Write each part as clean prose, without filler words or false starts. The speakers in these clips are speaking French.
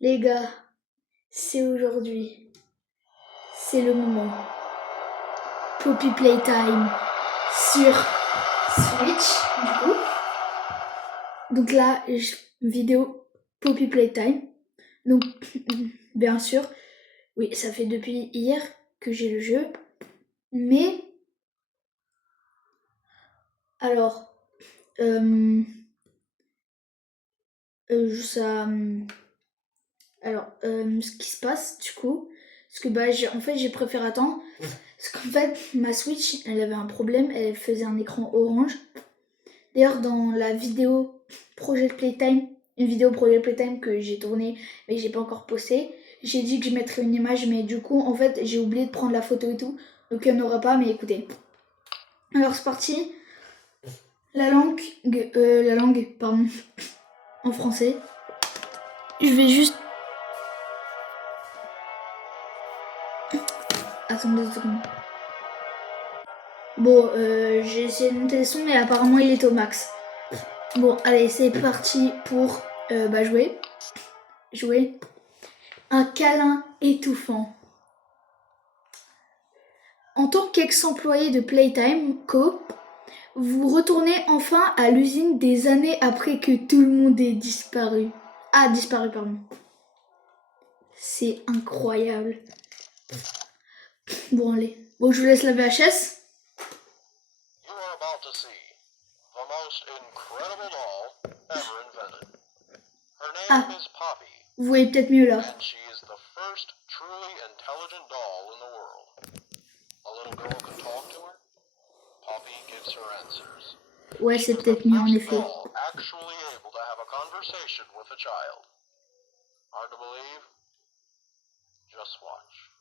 Les gars, c'est aujourd'hui. C'est le moment. Poppy Playtime sur Switch, du coup. Donc là, vidéo Poppy Playtime. Donc, bien sûr, oui, ça fait depuis hier que j'ai le jeu. Mais, alors, ce qui se passe, du coup, parce que j'ai préféré attendre. Parce qu'en fait, ma Switch, elle avait un problème, elle faisait un écran orange. D'ailleurs, dans la vidéo Project Playtime, une vidéo Project Playtime que j'ai tournée mais que j'ai pas encore postée, j'ai dit que je mettrais une image, mais du coup, en fait, j'ai oublié de prendre la photo et tout. Donc il n'y en aura pas, mais écoutez. Alors c'est parti. La langue, pardon, en français. Je vais juste... Attendez 2 secondes. Bon, j'ai essayé de monter le son, mais apparemment il est au max. Bon, allez, c'est parti pour jouer. Jouer. Un câlin étouffant. En tant qu'ex-employé de Playtime Co., vous retournez enfin à l'usine des années après que tout le monde ait disparu. Ah, disparu, pardon. C'est incroyable. Bon, allez. Bon, je vous laisse la VHS. You are about to see the most incredible doll ever invented. Her name is Poppy. Vous voyez peut-être mieux là. And she is the first truly intelligent doll in the world. A little girl can talk to her. Poppy gives her answers. Ouais, c'est peut-être mieux en effet. Doll actually able to have a conversation with a child. Hard to believe? Just watch.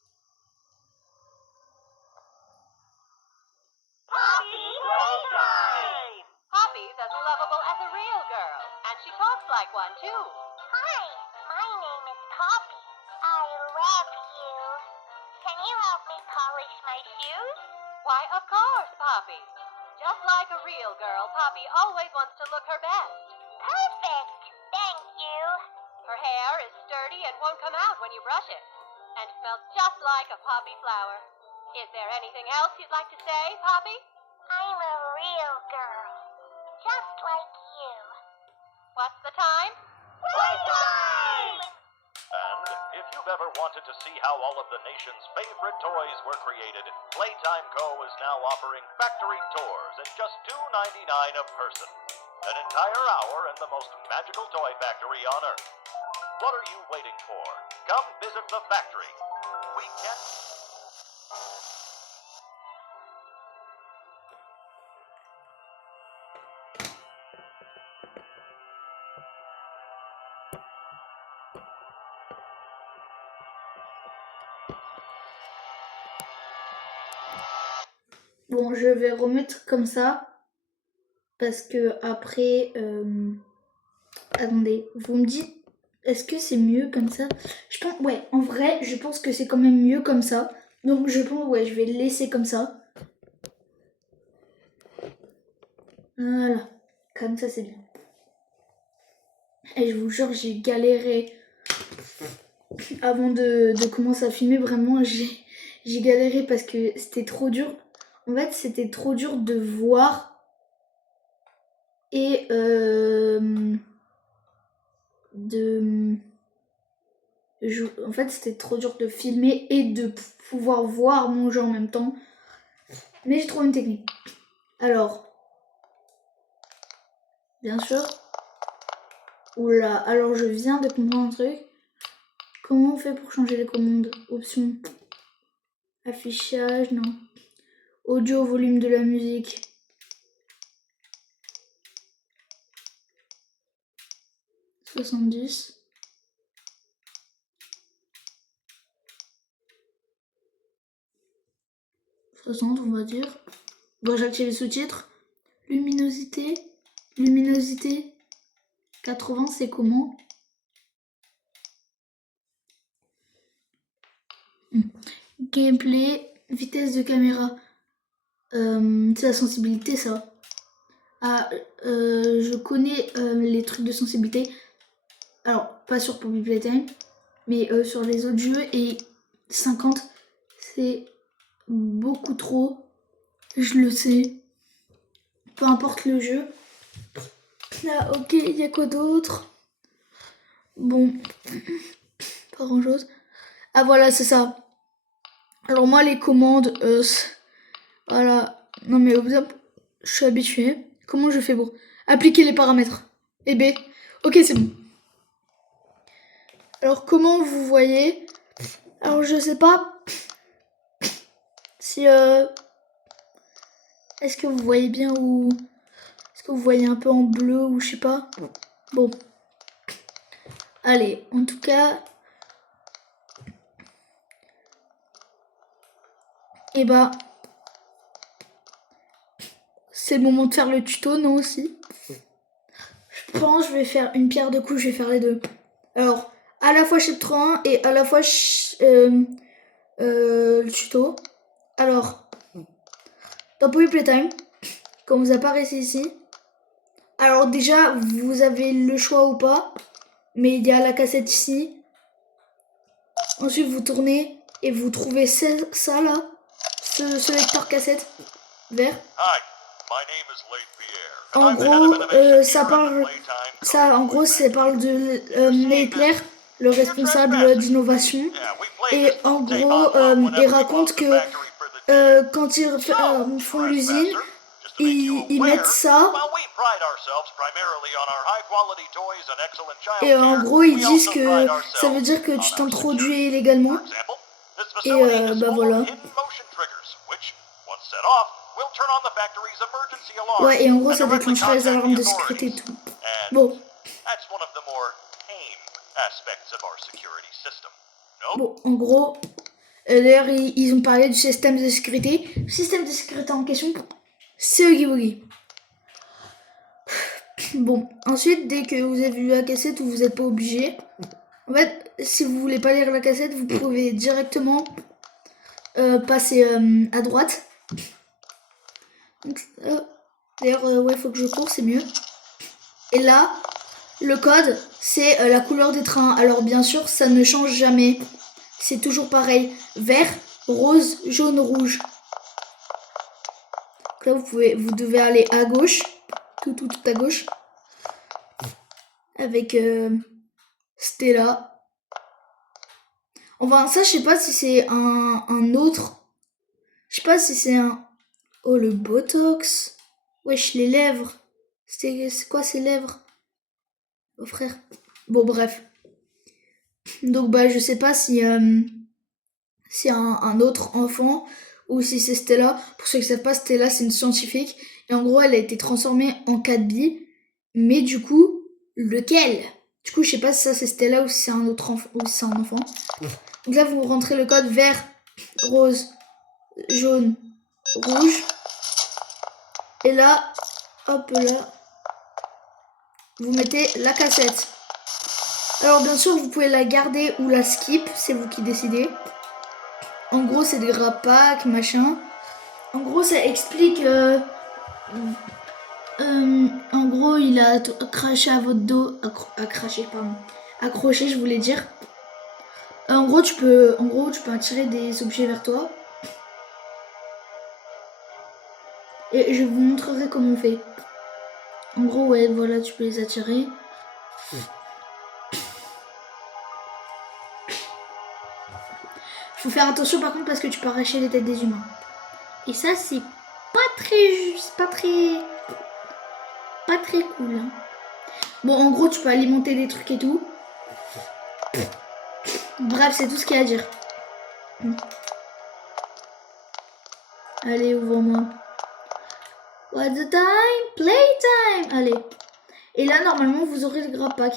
Poppy Playtime! Poppy's as lovable as a real girl, and she talks like one too. Hi, my name is Poppy. I love you. Can you help me polish my shoes? Why, of course, Poppy. Just like a real girl, Poppy always wants to look her best. Perfect. Thank you. Her hair is sturdy and won't come out when you brush it, and smells just like a poppy flower. Is there anything else you'd like to say, Poppy? I'm a real girl. Just like you. What's the time? Playtime! And if you've ever wanted to see how all of the nation's favorite toys were created, Playtime Co. is now offering factory tours at just $2.99 a person. An entire hour in the most magical toy factory on Earth. What are you waiting for? Come visit the factory. We can't... Bon, je vais remettre comme ça. Parce que après... Attendez, vous me dites... Est-ce que c'est mieux comme ça? Je pense... Ouais, en vrai, je pense que c'est quand même mieux comme ça. Donc je pense, ouais, je vais le laisser comme ça. Voilà. Comme ça, c'est bien. Et je vous jure, j'ai galéré. Avant de commencer à filmer, vraiment, j'ai galéré parce que c'était trop dur. En fait, c'était trop dur de voir et en fait, c'était trop dur de filmer et de pouvoir voir mon jeu en même temps. Mais j'ai trouvé une technique. Alors, bien sûr. Oula, alors je viens de comprendre un truc. Comment on fait pour changer les commandes? Options. Affichage, non. Audio, volume de la musique. « 70. 60, on va dire. Bon, j'active les sous-titres. Luminosité. 80, c'est comment? Gameplay, vitesse de caméra. C'est la sensibilité, ça. Ah, je connais les trucs de sensibilité. Alors, pas sur Poppy Playtime. mais sur les autres jeux, et 50 c'est beaucoup trop, je le sais, peu importe le jeu. Ah ok, il y a quoi d'autre? Bon, pas grand chose. Ah voilà, c'est ça. Alors moi les commandes, voilà, non mais hop, je suis habituée. Comment je fais pour appliquer les paramètres? Et B, ok c'est bon. Alors comment vous voyez? Alors je sais pas si est-ce que vous voyez bien ou est-ce que vous voyez un peu en bleu ou je sais pas. Bon. Allez, en tout cas, et bah c'est le moment de faire le tuto, non aussi. Je pense que je vais faire une pierre deux coups, je vais faire les deux. Alors, à la fois chapitre 1 et à la fois le tuto. Alors, dans Poppy Playtime, comme vous apparaissez ici, alors déjà, vous avez le choix ou pas, mais il y a la cassette ici. Ensuite, vous tournez et vous trouvez ça là, ce lecteur cassette vert. Hi, my name is Leif Pierre. En gros, ça parle de Leitler, le responsable d'innovation. Et en gros, il raconte que quand ils font l'usine, ils mettent ça. Et en gros, ils disent que ça veut dire que tu t'introduis illégalement. Et bah voilà. Ouais, et en gros, ça déclenchera les alarmes de sécurité et tout. Bon. Bon, en gros, d'ailleurs, ils ont parlé du système de sécurité. Le système de sécurité en question, c'est Huggy Wuggy. Bon, ensuite, dès que vous avez vu la cassette, vous n'êtes pas obligé. En fait, si vous voulez pas lire la cassette, vous pouvez directement passer à droite. D'ailleurs, ouais, faut que je cours, c'est mieux. Et là, le code, c'est la couleur des trains. Alors, bien sûr, ça ne change jamais. C'est toujours pareil. Vert, rose, jaune, rouge. Donc là, vous devez aller à gauche. Tout à gauche. Avec Stella. Enfin, ça, je sais pas si c'est un autre. Je sais pas si c'est un... Oh, le Botox. Wesh, les lèvres. C'est quoi ces lèvres? Oh, frère. Bon, bref. Donc, bah, je sais pas si c'est un autre enfant ou si c'est Stella. Pour ceux qui savent pas, Stella, c'est une scientifique. Et en gros, elle a été transformée en 4B. Mais du coup, lequel? Du coup, je sais pas si ça c'est Stella ou si c'est un autre enfant. Ou si c'est un enfant. Donc là, vous rentrez le code vert, rose, jaune, rouge. Et là, hop là, vous mettez la cassette. Alors bien sûr, vous pouvez la garder ou la skip, c'est vous qui décidez. En gros, c'est des rap-packs, machin. En gros, ça explique... en gros, il a craché à votre dos... Accroché, je voulais dire. En gros, tu peux attirer des objets vers toi. Et je vous montrerai comment on fait. En gros, ouais, voilà, tu peux les attirer. Faut faire attention par contre parce que tu peux arracher les têtes des humains. Et ça, c'est pas très cool. Hein. Bon, en gros, tu peux alimenter des trucs et tout. Bref, c'est tout ce qu'il y a à dire. Allez, ouvre-moi. What's the time? Playtime! Allez. Et là, normalement, vous aurez le grab pack.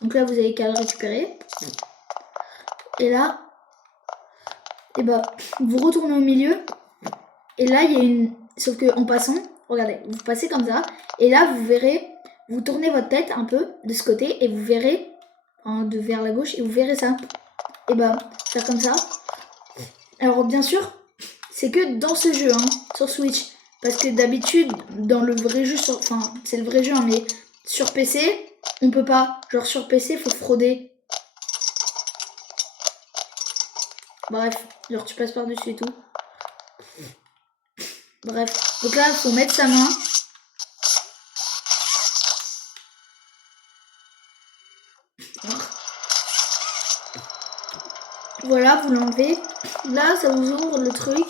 Donc là, vous avez qu'à le récupérer. Et là, et bah, vous retournez au milieu. Et là, il y a une... Sauf que en passant, regardez, vous passez comme ça. Et là, vous verrez, vous tournez votre tête un peu de ce côté. Et vous verrez, de vers la gauche, et vous verrez ça. Et bah, faire comme ça. Alors, bien sûr, c'est que dans ce jeu, hein, sur Switch. Parce que d'habitude, dans le vrai jeu, enfin, c'est le vrai jeu, hein, mais sur PC, on peut pas. Genre sur PC, il faut frauder. Bref, genre tu passes par-dessus et tout. Bref, donc là, il faut mettre sa main. Voilà, vous l'enlevez. Là, ça vous ouvre le truc.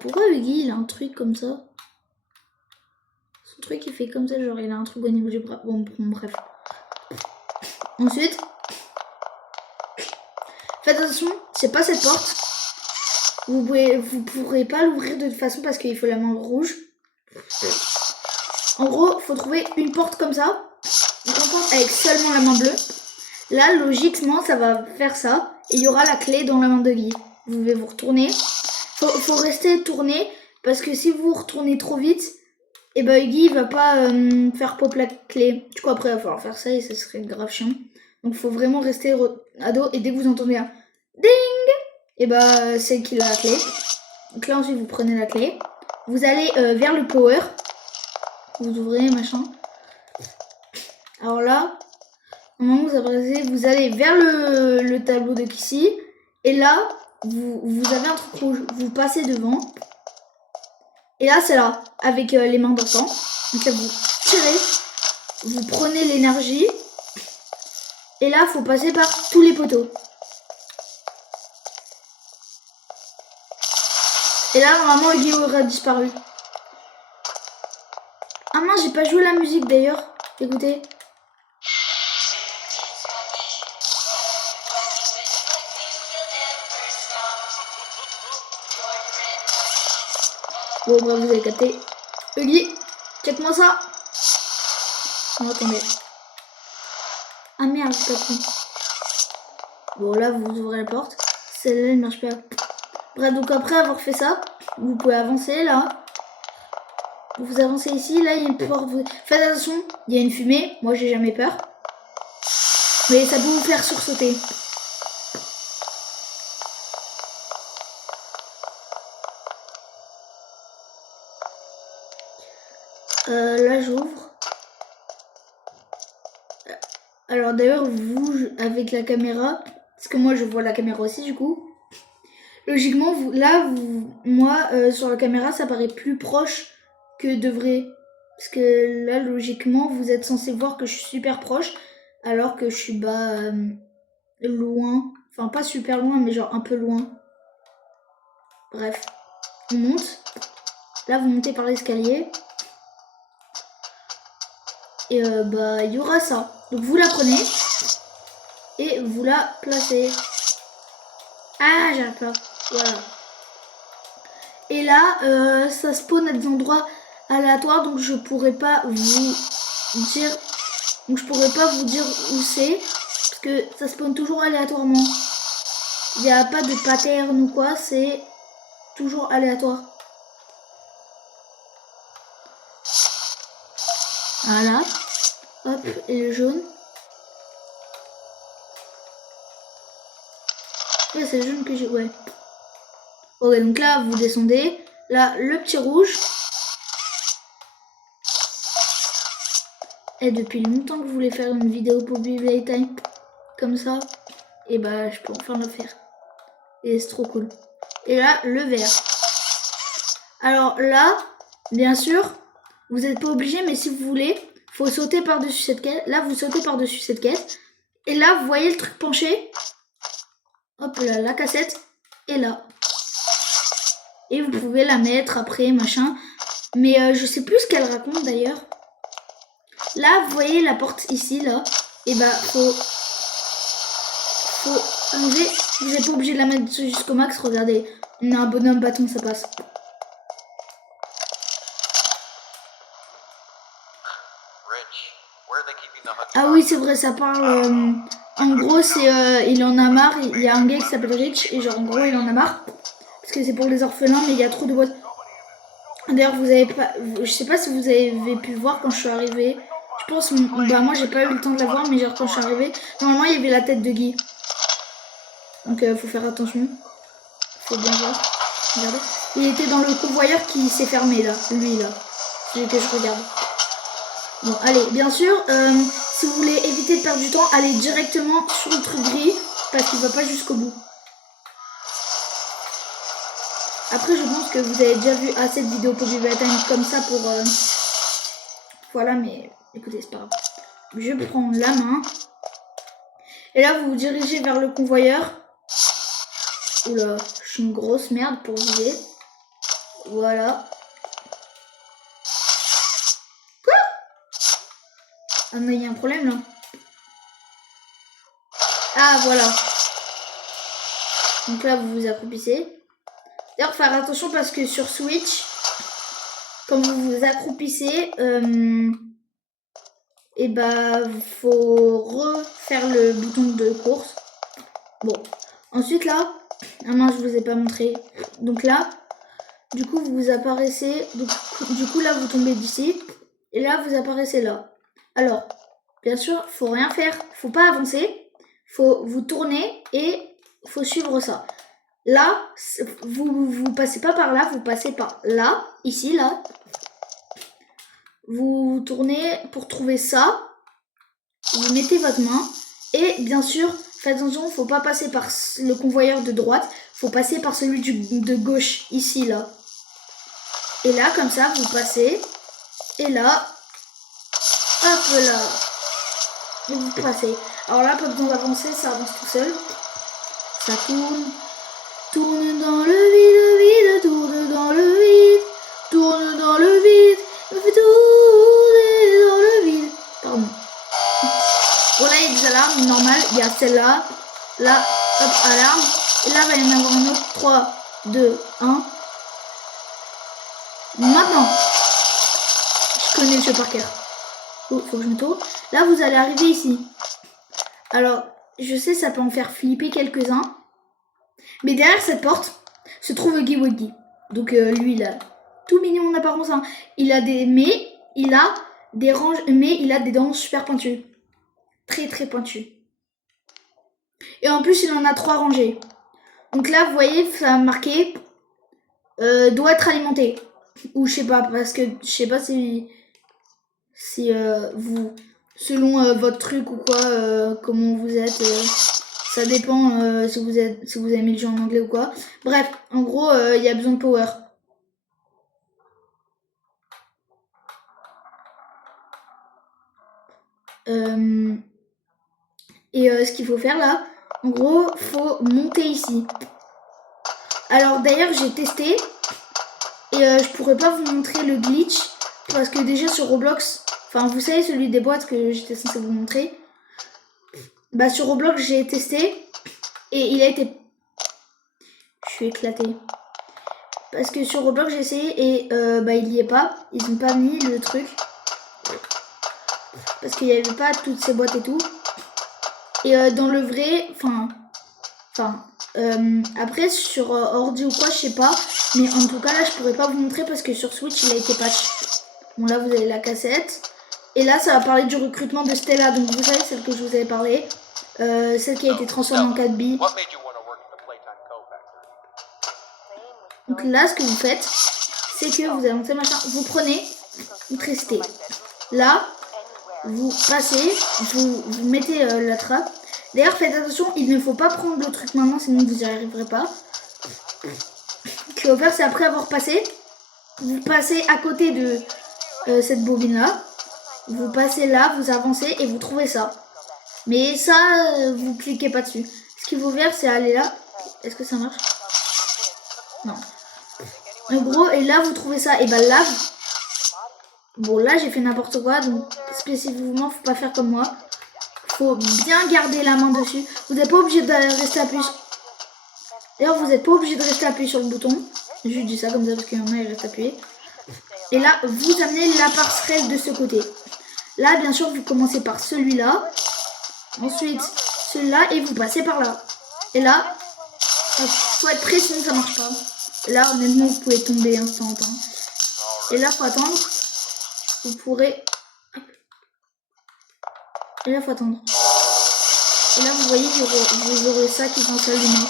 Pourquoi Huggy, il a un truc comme ça? Son truc, il fait comme ça, genre il a un truc au niveau du bras. Bon, bref. Ensuite, faites attention, c'est pas cette porte. Vous pourrez pas l'ouvrir de toute façon parce qu'il faut la main rouge. En gros, faut trouver une porte comme ça. Une porte avec seulement la main bleue. Là, logiquement, ça va faire ça. Et il y aura la clé dans la main de Guy. Vous devez vous retourner. Faut rester tourné. Parce que si vous retournez trop vite, et ben Guy va pas faire pop la clé. Du coup, après, il va falloir faire ça et ça serait grave chiant. Donc, faut vraiment rester à dos. Et dès que vous entendez un ding, et ben c'est qu'il a la clé. Donc là, ensuite, vous prenez la clé. Vous allez vers le power. Vous ouvrez, machin. Alors là, normalement, vous allez vers le tableau de Kissy. Et là, vous avez un truc rouge. Vous passez devant. Et là, c'est là, avec les mains d'enfant. Donc là, vous tirez. Vous prenez l'énergie. Et là, faut passer par tous les poteaux. Et là, normalement, le Guillaume aura disparu. Ah mince, j'ai pas joué la musique d'ailleurs. Écoutez. Bon, bref, vous avez capté. Huggy, check-moi ça. Oh, attendez. Ah merde, j'ai pas pris. Bon, là, vous ouvrez la porte. Celle-là, elle marche pas. Bref, donc après avoir fait ça, vous pouvez avancer là. Vous avancez ici, là, il y a une porte. Faites attention, il y a une fumée. Moi, j'ai jamais peur. Mais ça peut vous faire sursauter. Là, j'ouvre. Alors, d'ailleurs, vous, avec la caméra, parce que moi, je vois la caméra aussi, du coup. Logiquement, moi, sur la caméra, ça paraît plus proche que de vrai. Parce que là, logiquement, vous êtes censé voir que je suis super proche, alors que je suis loin. Enfin, pas super loin, mais genre un peu loin. Bref, on monte. Là, vous montez par l'escalier. Et il y aura ça. Donc, vous la prenez. Et vous la placez. Ah, j'arrive pas. Voilà. Et là, ça spawn à des endroits aléatoires, donc je pourrais pas vous dire. Donc je pourrais pas vous dire où c'est, parce que ça spawn toujours aléatoirement. Il n'y a pas de pattern ou quoi, c'est toujours aléatoire. Voilà. Hop, et le jaune. Ouais, c'est le jaune que j'ai. Ouais. Ok, donc là, vous descendez. Là, le petit rouge. Et depuis longtemps que je voulais faire une vidéo pour Playtime comme ça. Et bah, je peux enfin le faire. Et c'est trop cool. Et là, le vert. Alors là, bien sûr, vous n'êtes pas obligé, mais si vous voulez, faut sauter par-dessus cette caisse. Là, vous sautez par-dessus cette caisse. Et là, vous voyez le truc penché. Hop là, la cassette est là. Et vous pouvez la mettre après, machin. Mais je sais plus ce qu'elle raconte d'ailleurs. Là, vous voyez la porte ici, là. Et bah, faut enlever. Vous n'êtes pas obligé de la mettre jusqu'au max. Regardez, on a un bonhomme bâton, ça passe. Ah oui, c'est vrai, ça parle. En gros, c'est il en a marre. Il y a un gars qui s'appelle Rich. Et genre, en gros, il en a marre. Parce que c'est pour les orphelins, mais il y a trop de boîtes. D'ailleurs, vous avez pas. Je sais pas si vous avez pu voir quand je suis arrivée. Je pense. Bah, moi, j'ai pas eu le temps de la voir, mais genre, quand je suis arrivée, normalement, il y avait la tête de Guy. Donc, faut faire attention. Faut bien voir. Regardez. Il était dans le convoyeur qui s'est fermé, là. Lui, là. Celui que je regarde. Bon, allez, bien sûr, si vous voulez éviter de perdre du temps, allez directement sur le truc gris. parce qu'il va pas jusqu'au bout. Après, je pense que vous avez déjà vu assez de vidéos Poppy Playtime comme ça pour... Voilà, mais écoutez, c'est pas grave. Je prends la main. Et là, vous vous dirigez vers le convoyeur. Oula, je suis une grosse merde pour viser. Voilà. Quoi? Ah mais il y a un problème là. Ah voilà. Donc là, vous vous accroupissez. D'ailleurs, faire attention parce que sur Switch, quand vous vous accroupissez, et bah, faut refaire le bouton de course. Bon. Ensuite là, ah mince, je vous ai pas montré. Donc là, du coup, vous apparaissez. Donc, du coup, là, vous tombez d'ici. Et là, vous apparaissez là. Alors, bien sûr, faut rien faire. Faut pas avancer. Faut vous tourner et faut suivre ça. Là, vous passez pas par là, vous passez par là, ici, là. Vous tournez pour trouver ça. Vous mettez votre main. Et bien sûr, faites attention, faut pas passer par le convoyeur de droite. Faut passer par celui de gauche, ici, là. Et là, comme ça, vous passez. Et là, hop là. Et vous passez. Alors là, pas besoin d'avancer, ça avance tout seul. Ça tourne. Tourne dans le vide, tourne dans le vide. Tourne dans le vide. Me fait tourner dans le vide. Pardon. Bon, là, il y a des alarmes normales. Il y a celle-là. Là, hop, alarme. Et là, il va y en avoir une autre. 3, 2, 1. Maintenant, je connais le jeu par cœur. Oh, faut que je me tourne. Là, vous allez arriver ici. Alors, je sais, ça peut en faire flipper quelques-uns. Mais derrière cette porte se trouve Huggy Wuggy. Donc, lui, il a tout mignon en apparence. Hein. Il a des... Mais il a des ranges... Mais il a des dents super pointues. Très, très pointues. Et en plus, il en a 3 rangées. Donc là, vous voyez, ça a marqué... doit être alimenté. Ou je sais pas, parce que je sais pas si vous, selon votre truc ou quoi, comment vous êtes, ça dépend si vous avez mis le jeu en anglais ou quoi. Bref, en gros, il y a besoin de power. Et ce qu'il faut faire là, en gros, faut monter ici. Alors d'ailleurs, j'ai testé. Et je pourrais pas vous montrer le glitch parce que déjà sur Roblox, enfin vous savez celui des boîtes que j'étais censé vous montrer. Bah sur Roblox j'ai testé et il a été... Je suis éclatée. Parce que sur Roblox j'ai essayé et bah il y est pas. Ils ont pas mis le truc. Parce qu'il y avait pas toutes ces boîtes et tout. Et dans le vrai, après sur ordi ou quoi je sais pas. Mais en tout cas là je pourrais pas vous montrer parce que sur Switch il a été patch. Bon là vous avez la cassette. Et là ça va parler du recrutement de Stella. Donc vous savez celle que je vous avais parlé. Celle qui a été transformée en 4B. Donc là ce que vous faites, c'est que vous avancez machin. Vous prenez, vous restez. Là, vous passez, vous mettez la trappe. D'ailleurs faites attention, il ne faut pas prendre le truc maintenant sinon vous n'y arriverez pas. Ce qu'il faut faire, c'est après avoir passé, vous passez à côté de cette bobine là, vous passez là, vous avancez et vous trouvez ça. Mais ça, vous cliquez pas dessus. Ce qu'il faut faire, c'est aller là. Est-ce que ça marche? Non. En gros, et là vous trouvez ça. Et bah là, bon là j'ai fait n'importe quoi, donc spécifiquement faut pas faire comme moi. Faut bien garder la main dessus. Vous n'êtes pas obligé de rester appuyé. D'ailleurs, vous n'êtes pas obligé de rester appuyé sur le bouton. Je dis ça comme ça parce qu'il y en a, ils restent appuyés. Et là, vous amenez la passerelle de ce côté. Là, bien sûr, vous commencez par celui-là. Ensuite, celui-là et vous passez par là. Et là, faut être prêt sinon ça marche pas. Et là, honnêtement, vous pouvez tomber instant. Et là, faut attendre. Vous pourrez... Et là, faut attendre. Et là, vous voyez, vous aurez ça qui va s'allumer.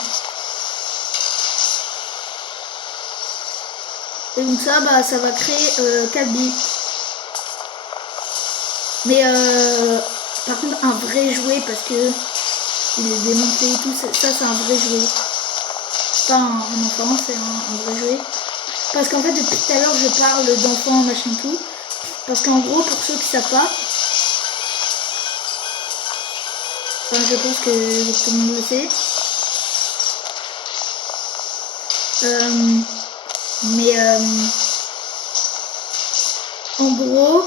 Et donc ça, bah, ça va créer 4 billes. Mais par contre, un vrai jouet parce que il est démonté et tout. Ça c'est un vrai jouet. C'est pas un enfant, c'est un vrai jouet. Parce qu'en fait, depuis tout à l'heure, je parle d'enfants, machin tout. Parce qu'en gros, pour ceux qui savent pas, enfin, je pense que tout le monde le sait. En gros,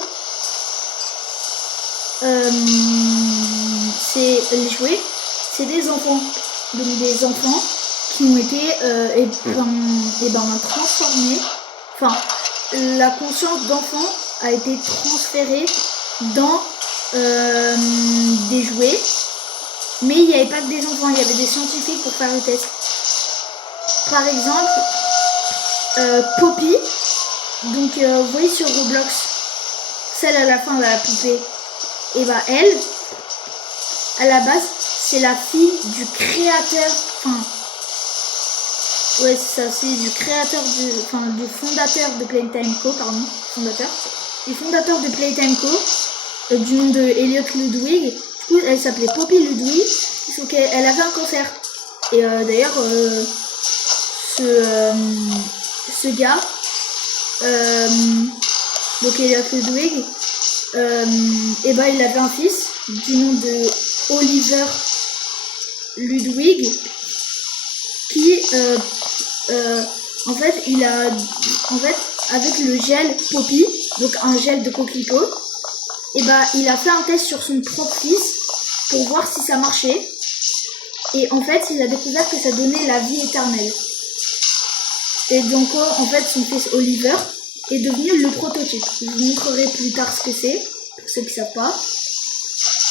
c'est les jouets, c'est des enfants. Donc des enfants qui ont été transformés. Enfin, la conscience d'enfant a été transférée dans des jouets. Mais il n'y avait pas que des enfants, il y avait des scientifiques pour faire le test. Par exemple, Poppy, donc vous voyez sur Roblox, celle à la fin, la poupée, et bah elle, à la base, c'est la fille du créateur, ouais c'est ça, c'est du créateur, du fondateur de Playtime Co, du fondateur de Playtime Co, du nom de Elliot Ludwig. Du coup, elle s'appelait Poppy Ludwig, sauf qu'elle avait un cancer. Et d'ailleurs, ce gars, donc Elliot Ludwig, et ben il avait un fils du nom de Oliver Ludwig qui en fait avec le gel Poppy, donc un gel de coquelicot, et ben il a fait un test sur son propre fils pour voir si ça marchait, et en fait il a découvert que ça donnait la vie éternelle. Et donc en fait son fils Oliver est devenu le prototype. Je vous montrerai plus tard ce que c'est, pour ceux qui savent pas.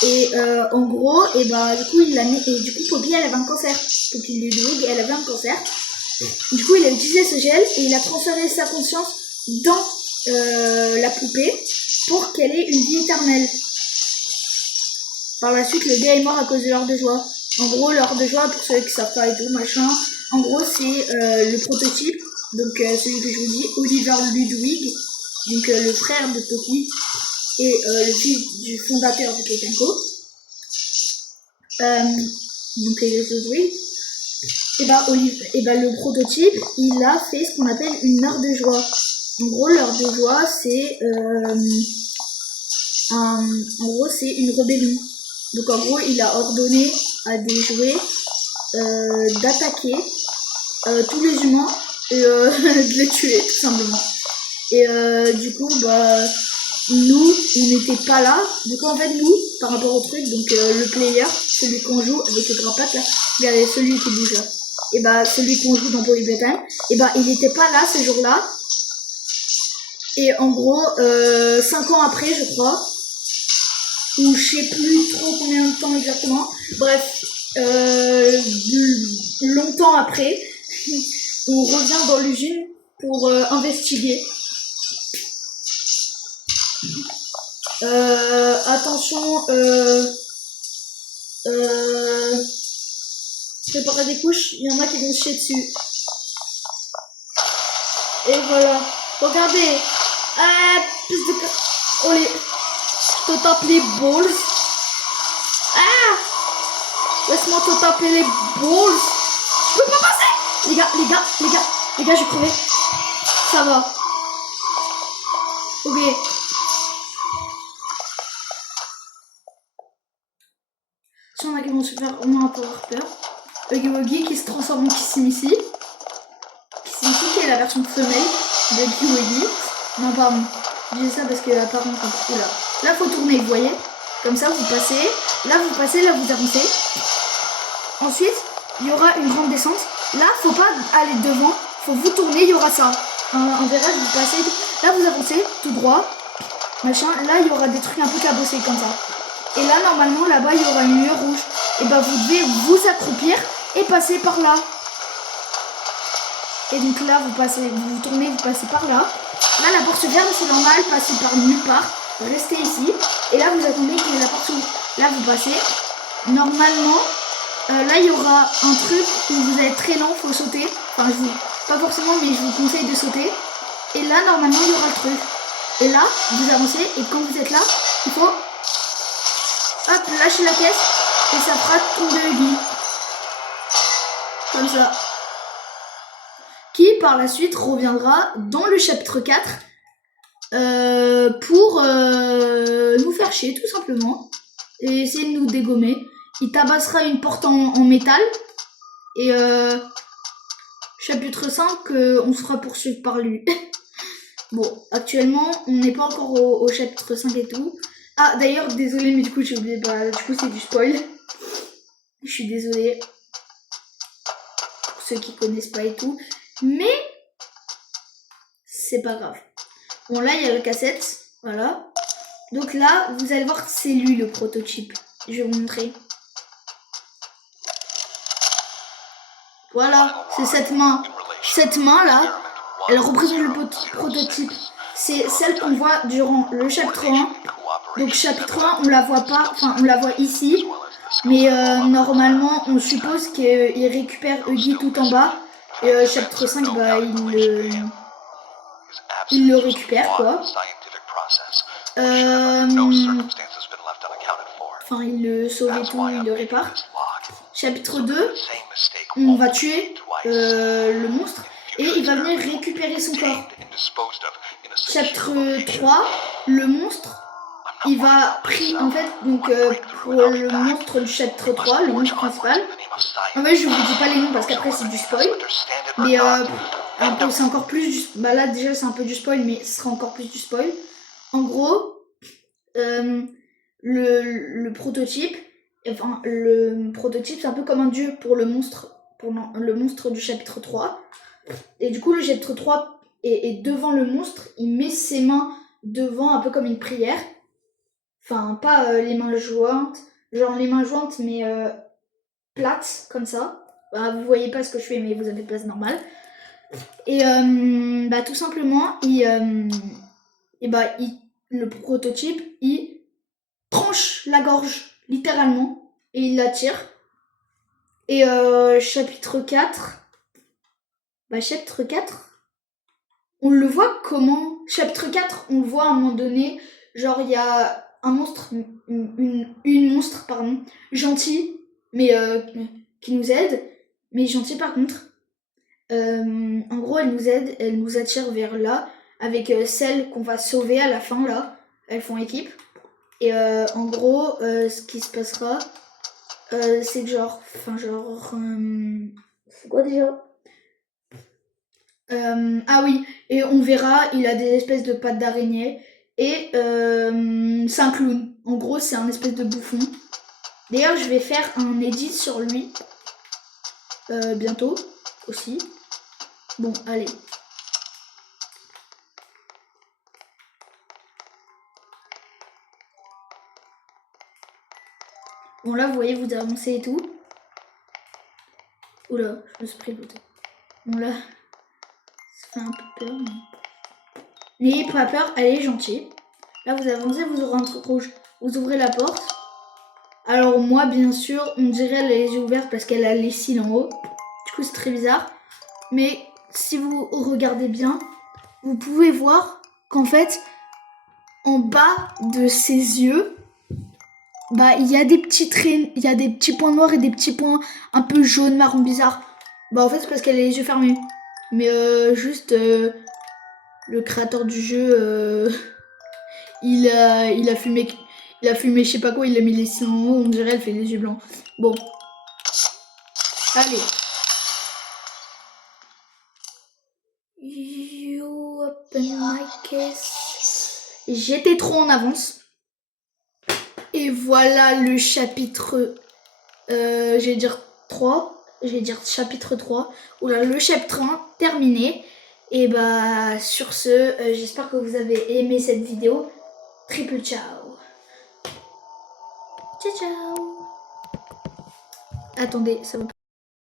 Et en gros, et bah du coup il l'a mis, et du coup Poppy elle avait un cancer. Poppy Ludwig, elle avait un cancer. Du coup il a utilisé ce gel et il a transféré sa conscience dans la poupée pour qu'elle ait une vie éternelle. Par la suite le gars est mort à cause de l'heure de joie. En gros l'heure de joie, pour ceux qui savent pas et tout machin, en gros c'est le prototype, donc celui que je vous dis, Oliver Ludwig, donc le frère de Poppy et le fils du fondateur de Playtime Co, donc les Ludwig. Et bah le prototype il a fait ce qu'on appelle une heure de joie. En gros l'heure de joie c'est une rébellion. Donc en gros il a ordonné à des jouets d'attaquer tous les humains et de les tuer tout simplement. Et du coup bah nous on n'était pas là. Du coup en fait nous par rapport au truc, donc le player, celui qu'on joue avec les grands pattes là, regardez celui qui bouge là, et bah celui qu'on joue dans Playtime, et bah il n'était pas là ce jour-là. Et en gros 5 ans après je crois, ou je sais plus trop combien de temps exactement, bref longtemps après on revient dans l'usine pour investiguer. Attention, préparez des couches, il y en a qui vont se chier dessus. Et voilà, regardez, je te tape les balls. Laisse-moi te taper les balls. Je peux pas passer. Les gars, j'ai crevé. Ça va. Ok. Si on a qui vont se faire au moins avoir peur. Huggy Wuggy qui se transforme en Kissimissy. Kissimissy qui est la version femelle de Huggy Wuggy. Non pardon, je dis ça parce que apparemment c'est là. Là faut tourner, vous voyez. Comme ça vous passez, là vous avancez. Ensuite, il y aura une grande descente. Là, faut pas aller devant, faut vous tourner, il y aura ça. Un virage, vous passez, là vous avancez tout droit, machin. Là, il y aura des trucs un peu cabossés comme ça. Et là, normalement, là-bas, il y aura une lueur rouge. Et bah, vous devez vous accroupir et passer par là. Et donc là, vous tournez, vous passez par là. Là, la porte se ferme, c'est normal, passez par nulle part. Restez ici. Et là, vous attendez que la porte s'ouvre. Là, vous passez. Normalement, là, il y aura un truc où vous êtes très lent, faut sauter. Enfin, pas forcément, mais je vous conseille de sauter. Et là, normalement, il y aura le truc. Et là, vous avancez. Et quand vous êtes là, il faut hop, lâcher la caisse. et ça fera tomber Huggy. Comme ça. Qui par la suite reviendra dans le chapitre 4 pour nous faire chier tout simplement et essayer de nous dégommer. Il tabassera une porte en métal et chapitre 5 on se fera poursuivre par lui. Bon, actuellement on n'est pas encore au chapitre 5 et tout. Ah d'ailleurs désolé mais du coup j'ai oublié, bah du coup c'est du spoil. Je suis désolée pour ceux qui connaissent pas et tout. Mais c'est pas grave. Bon là il y a la cassette, voilà. Donc là vous allez voir que c'est lui le prototype. Je vais vous montrer. Voilà, c'est cette main. Cette main là, elle représente le prototype. C'est celle qu'on voit durant le chapitre 1. Donc chapitre 1 on la voit pas, enfin on la voit ici. Mais normalement on suppose qu'il récupère Huggy tout en bas. Et chapitre 5 bah il le récupère quoi. Enfin il le sauve et tout, il le répare. Chapitre 2, on va tuer le monstre et il va venir récupérer son corps. Chapitre 3, le monstre, il va en fait, donc pour le monstre du chapitre 3, le monstre principal, en fait je vous dis pas les noms parce qu'après c'est du spoil, mais c'est encore plus, bah là déjà c'est un peu du spoil mais ce sera encore plus du spoil. En gros, le prototype, enfin le prototype c'est un peu comme un dieu pour le monstre du chapitre 3. Et du coup le chapitre 3 est devant le monstre, il met ses mains devant un peu comme une prière. Enfin pas les mains jointes, genre les mains jointes mais plates comme ça. Bah, vous voyez pas ce que je fais mais vous avez pas, c'est normal. Et bah tout simplement le prototype il tranche la gorge littéralement et il la tire. Et chapitre 4, on le voit comment. Chapitre 4 on le voit à un moment donné, genre il y a un monstre, une monstre pardon, gentille mais qui nous aide, mais gentille par contre. En gros elle nous aide, elle nous attire vers là avec celle qu'on va sauver à la fin là, elles font équipe. Et en gros ce qui se passera c'est que c'est quoi déjà, ah oui, et on verra, il a des espèces de pattes d'araignée et c'est un clown. En gros c'est un espèce de bouffon. D'ailleurs je vais faire un edit sur lui bientôt aussi. Bon allez. Bon là vous voyez, vous avancez et tout. Oula, je me suis pris le bouton. Bon là, ça fait un peu peur. Mais n'ayez pas peur, elle est gentille. Là vous avancez, vous aurez un truc rouge. Vous ouvrez la porte. Alors moi bien sûr, on dirait elle a les yeux ouverts parce qu'elle a les cils en haut. Du coup c'est très bizarre. Mais si vous regardez bien, vous pouvez voir qu'en fait, en bas de ses yeux, bah il y a des petits traits, il y a des petits points noirs et des petits points un peu jaune, marron, bizarre. Bah en fait c'est parce qu'elle a les yeux fermés. Mais juste le créateur du jeu, il a fumé je sais pas quoi, il a mis les cils en haut, on dirait elle fait les yeux blancs. Bon. Allez. You open my case. J'étais trop en avance. Et voilà le chapitre, j'allais dire 3, j'allais dire chapitre 3. Oula, le chapitre 1 terminé. Et bah sur ce, j'espère que vous avez aimé cette vidéo. Triple ciao. Ciao ciao. Attendez, ça va pas.